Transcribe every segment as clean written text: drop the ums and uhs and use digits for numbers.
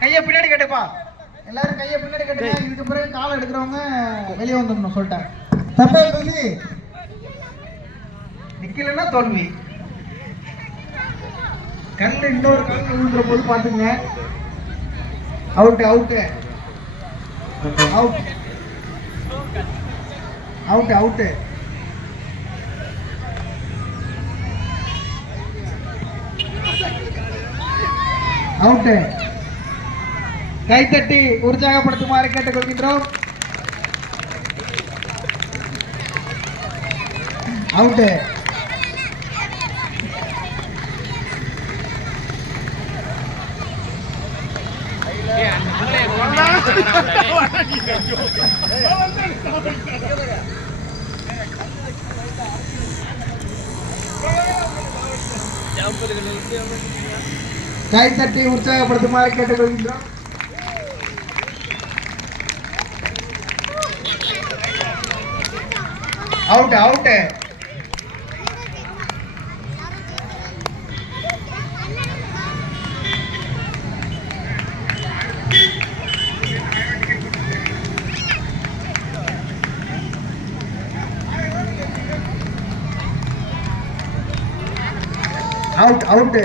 கையை பின்னாடி கட்டுப்பா. எல்லாரும் கையை பின்னாடி கட்டுங்க. இதுக்கு பிறகு காலை எடுக்கிறவங்க வெளியே வந்துடணும் சொல்லிட்டேன். தப்பா தோல்வி நிக்கலன்னா தோல்வி. கல்லு இன்னொரு கல் விழுந்துற போது பாத்துங்க. Out out out out out. Out. கைத்தட்டி உற்சாகப்படுத்துமாறு கேட்டுக்கொள்கின்றோம். அவுட். கைத்தட்டி உற்சாகப்படுத்துமாறு கேட்டுக்கொள்கின்றோம். Out out. Out out.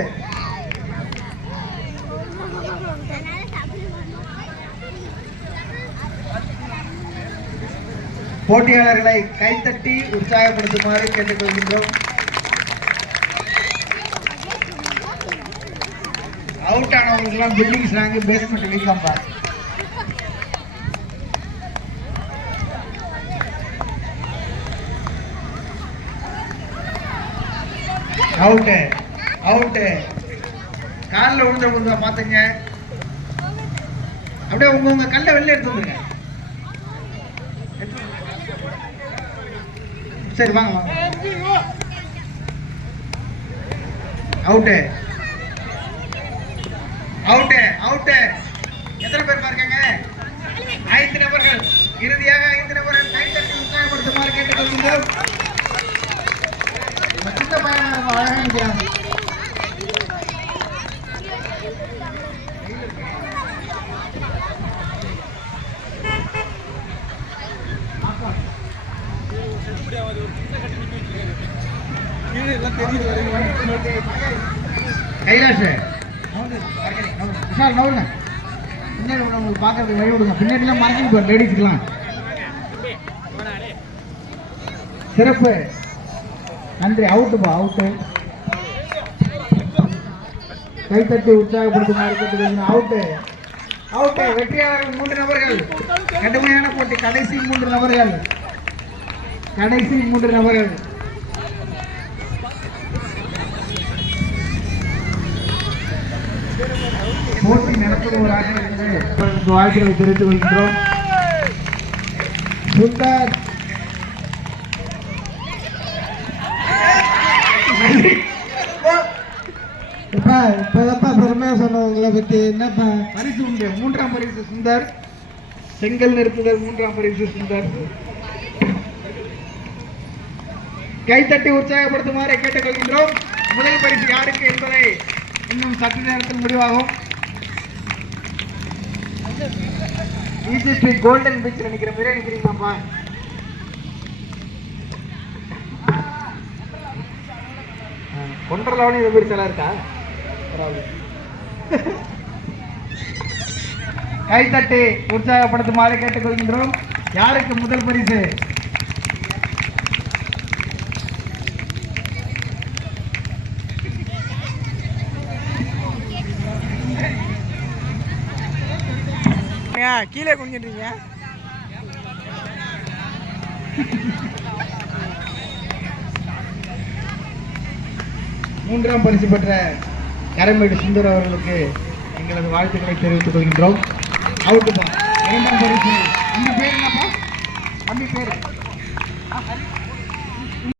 போட்டியாளர்களை கைத்தட்டி உற்சாகப்படுத்துமாறு கேட்டுக்கொள்கின்றோம். அவுட் ஆனவங்களுக்குலாம் பில்டிங் ஸ்ட்ராங், பேஸ்மெண்ட் வீக்கம்பா. Out out. காலில் விழுந்த பாத்துங்க. அப்படியே உங்க கல்லை வெளில எடுத்து வந்துருங்க. சரி வாங்க வாங்க. Out out out. எத்தனை பேர் இருக்காங்க? 5 நபர்கள். இறுதியாக 5 நபர்கள் கைத்தட்டி உற்சாகப்படுத்துமாறு கேட்டுக்கொள்கின்றோம். சின்ன பையனா இருக்கும், அழகா நிற்கிறாங்க. கைலாஷ் விஷால் நவுங்க. பின்னாடி உங்களுக்கு பார்க்கறதுக்கு வழி விடுங்க. பின்னாடிலாம் மறைஞ்சிட்டு போய் லேடிஸ்க்கலாம் சிறப்பு. நன்றி. அவுட்டுப்பா அவுட்டு. கைத்தட்டி உற்சாகப்படுத்துமாறு கேட்டுக்கொள்கிறேன். Out out. வெற்றியாளர்கள் 3 நபர்கள். கடுமையான போட்டி. கடைசி 3 நபர்கள். கடைசி 3 நபர்கள். போட்டி நடத்துபவராக இருந்து வாழ்த்துக்களை தெரிவித்துக் கொள்கின்றோம். சுந்தர் இப்பதப்பா பெருமையா சொன்னவங்களை பத்தி என்னப்பா பரிசு உண்டு. 3ஆம் பரிசு சுந்தர். செங்கல் நிறுத்துதல் 3ஆம் பரிசு சுந்தர். கைத்தட்டி உற்சாகப்படுத்துமாறு கேட்டுக்கொள்கின்றோம். முதல் பரிசு யாருக்கு என்பதை இன்னும் சற்று நேரத்தில் முடிவாகும். கோல்டன் பீச் நினைக்கிற மாதிரி நினைக்கிறீங்களாப்பா? ஒன்றரை இது மாதிரி செலா இருக்கா? கைத்தட்டி உற்சாகப்படுத்துமாறு கேட்டுக்கொள்கின்றோம். யாருக்கு முதல் பரிசு? கீழே குனிஞ்சிட்டீங்க. மூன்றாம் பரிசு பெற்ற கரம்பேடு சுந்தர் அவர்களுக்கு எங்களது வாழ்த்துக்களை தெரிவித்துக் கொள்கின்றோம். அவுட்டுப்பா. 2ஆம் பரிசு. தம்பி பேர் என்னப்பா? தம்பி பேர்